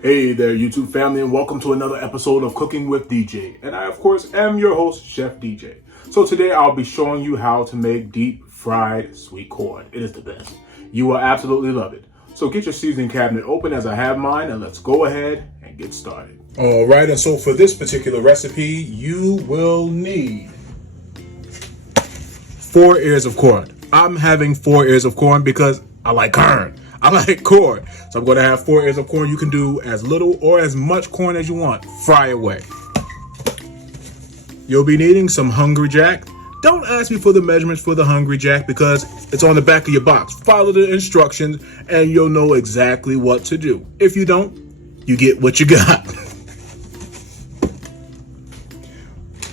Hey there, YouTube family, and welcome to another episode of Cooking with DJ. And I, of course, am your host, Chef DJ. So today I'll be showing you how to make deep fried sweet corn. It is the best. You will absolutely love it. So get your seasoning cabinet open as I have mine, and let's go ahead and get started. All right, and so for this particular recipe, you will need 4 ears of corn. I'm having 4 ears of corn because I like corn. I like corn. So I'm going to have 4 ears of corn. You can do as little or as much corn as you want. Fry away. You'll be needing some Hungry Jack. Don't ask me for the measurements for the Hungry Jack because it's on the back of your box. Follow the instructions and you'll know exactly what to do. If you don't, you get what you got.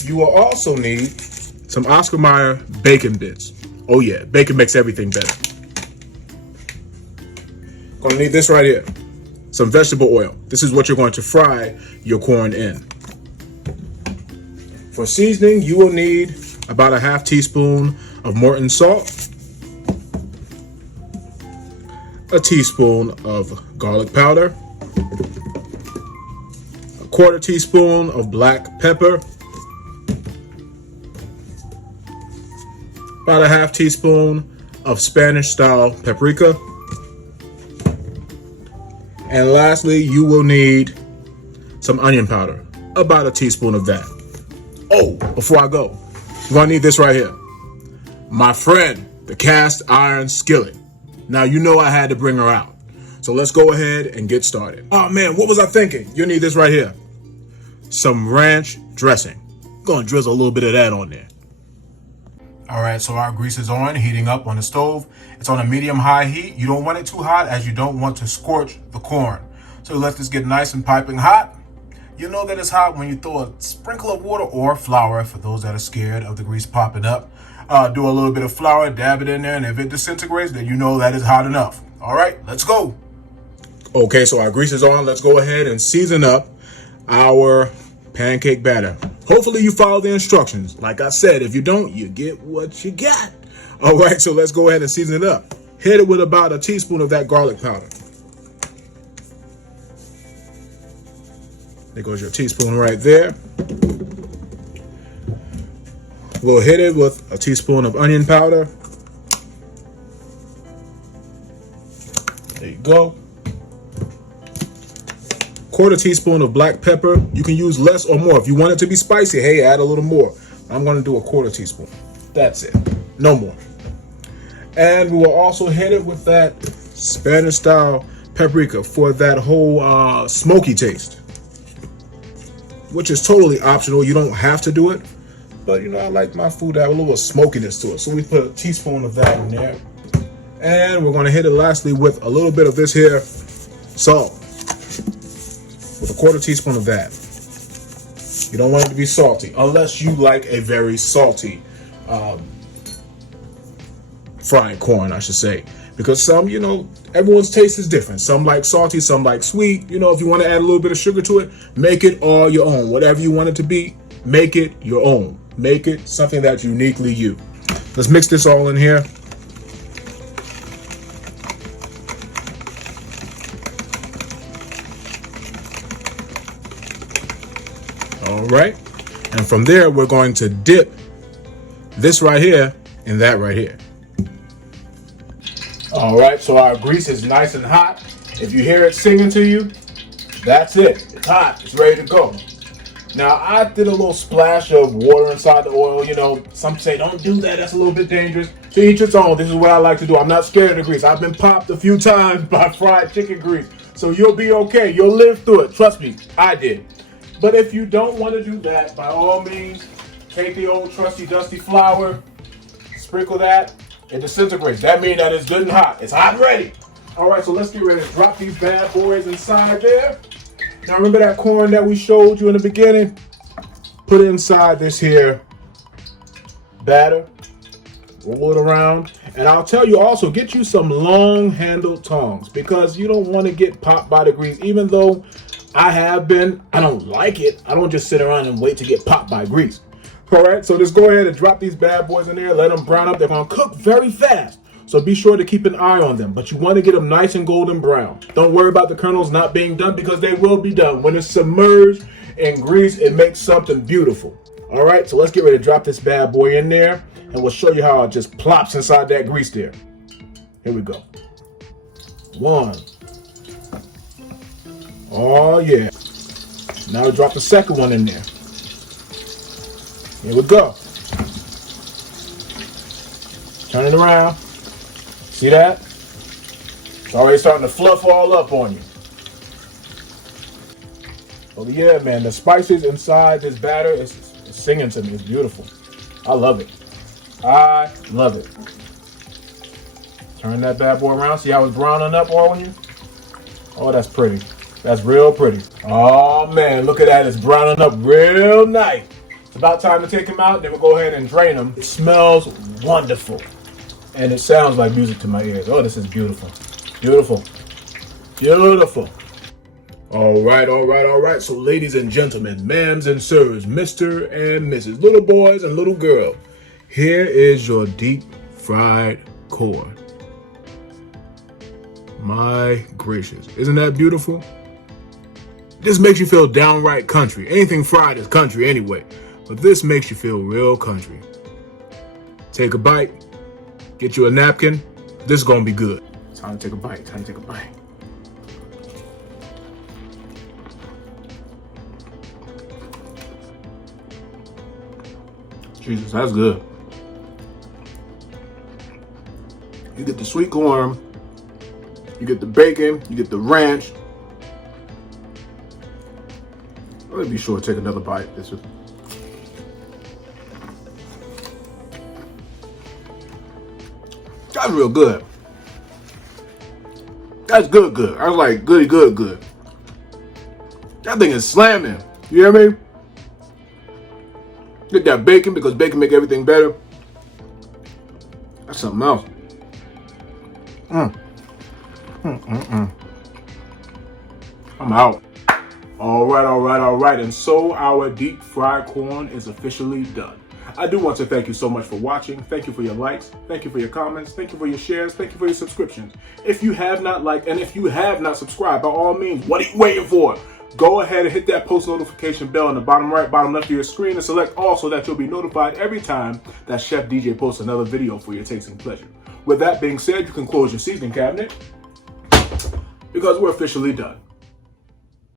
You will also need some Oscar Mayer bacon bits. Oh yeah, bacon makes everything better. Gonna need this right here. Some vegetable oil. This is what you're going to fry your corn in. For seasoning, you will need about a half teaspoon of Morton salt, a teaspoon of garlic powder, a quarter teaspoon of black pepper, about a half teaspoon of Spanish style paprika. And lastly, you will need some onion powder, about a teaspoon of that. Oh, before I go, you're gonna need this right here. My friend, the cast iron skillet. Now, you know I had to bring her out. So let's go ahead and get started. Oh man, what was I thinking? You need this right here. Some ranch dressing. Gonna drizzle a little bit of that on there. All right, so our grease is on, heating up on the stove. It's on a medium-high heat. You don't want it too hot as you don't want to scorch the corn. So let this get nice and piping hot. You know that it's hot when you throw a sprinkle of water or flour, for those that are scared of the grease popping up. Do a little bit of flour, dab it in there, and if it disintegrates, then you know that it's hot enough. All right, let's go. Okay, so our grease is on. Let's go ahead and season up our pancake batter. Hopefully you follow the instructions. Like I said, if you don't, you get what you got. All right, so let's go ahead and season it up. Hit it with about a teaspoon of that garlic powder. There goes your teaspoon right there. We'll hit it with a teaspoon of onion powder. There you go. Quarter teaspoon of black pepper. You can use less or more. If you want it to be spicy, hey, add a little more. I'm going to do a quarter teaspoon. That's it. No more. And we will also hit it with that Spanish style paprika for that whole smoky taste, which is totally optional. You don't have to do it. But, you know, I like my food to have a little smokiness to it. So we put a teaspoon of that in there. And we're going to hit it lastly with a little bit of this here salt. With a quarter teaspoon of that. You don't want it to be salty unless you like a very salty fried corn, I should say. Because some, you know, everyone's taste is different. Some like salty, some like sweet. You know, if you want to add a little bit of sugar to it, make it all your own. Whatever you want it to be, make it your own. Make it something that's uniquely you. Let's mix this all in here. All right, and from there, we're going to dip this right here in that right here. All right, so our grease is nice and hot. If you hear it singing to you, that's it. It's hot, it's ready to go. Now, I did a little splash of water inside the oil. You know, some say don't do that, that's a little bit dangerous. To each its own. This is what I like to do. I'm not scared of the grease. I've been popped a few times by fried chicken grease. So you'll be okay, you'll live through it. Trust me, I did. But if you don't want to do that, by all means, take the old trusty dusty flour, sprinkle that, it disintegrates. That means that it's good and hot. It's hot and ready. All right, so let's get ready to drop these bad boys inside there. Now remember that corn that we showed you in the beginning? Put it inside this here batter, roll it around. And I'll tell you also, get you some long handled tongs because you don't want to get popped by the grease. Even though I have been, I don't like it. I don't just sit around and wait to get popped by grease. All right, so just go ahead and drop these bad boys in there. Let them brown up. They're going to cook very fast. So be sure to keep an eye on them, but you want to get them nice and golden brown. Don't worry about the kernels not being done because they will be done. When it's submerged in grease, it makes something beautiful. All right, so let's get ready to drop this bad boy in there, and we'll show you how it just plops inside that grease there. Here we go. 1. Oh yeah. Now we drop the second one in there. Here we go. Turn it around. See that? It's already starting to fluff all up on you. Oh yeah, man, the spices inside this batter is singing to me. It's beautiful. I love it. I love it. Turn that bad boy around. See how it's browning up on you? Oh, that's pretty. That's real pretty. Oh man, look at that. It's browning up real nice. It's about time to take them out. Then we'll go ahead and drain them. It smells wonderful. And it sounds like music to my ears. Oh, this is beautiful. Beautiful. Beautiful. All right. So ladies and gentlemen, ma'ams and sirs, Mr. and Mrs., little boys and little girl, here is your deep fried corn. My gracious, isn't that beautiful? This makes you feel downright country. Anything fried is country anyway, but this makes you feel real country. Take a bite, get you a napkin. This is gonna be good. Time to take a bite, Jesus, that's good. You get the sweet corn, you get the bacon, you get the ranch. Let me be sure to take another bite. That's real good. That's good. I was like, goody, good. That thing is slamming. You hear me? Get that bacon because bacon make everything better. That's something else. I'm out. All right. And so our deep fried corn is officially done. I do want to thank you so much for watching. Thank you for your likes. Thank you for your comments. Thank you for your shares. Thank you for your subscriptions. If you have not liked and if you have not subscribed, by all means, what are you waiting for? Go ahead and hit that post notification bell in the bottom right, bottom left of your screen and select all so that you'll be notified every time that Chef DJ posts another video for your tasting pleasure. With that being said, you can close your seasoning cabinet because we're officially done.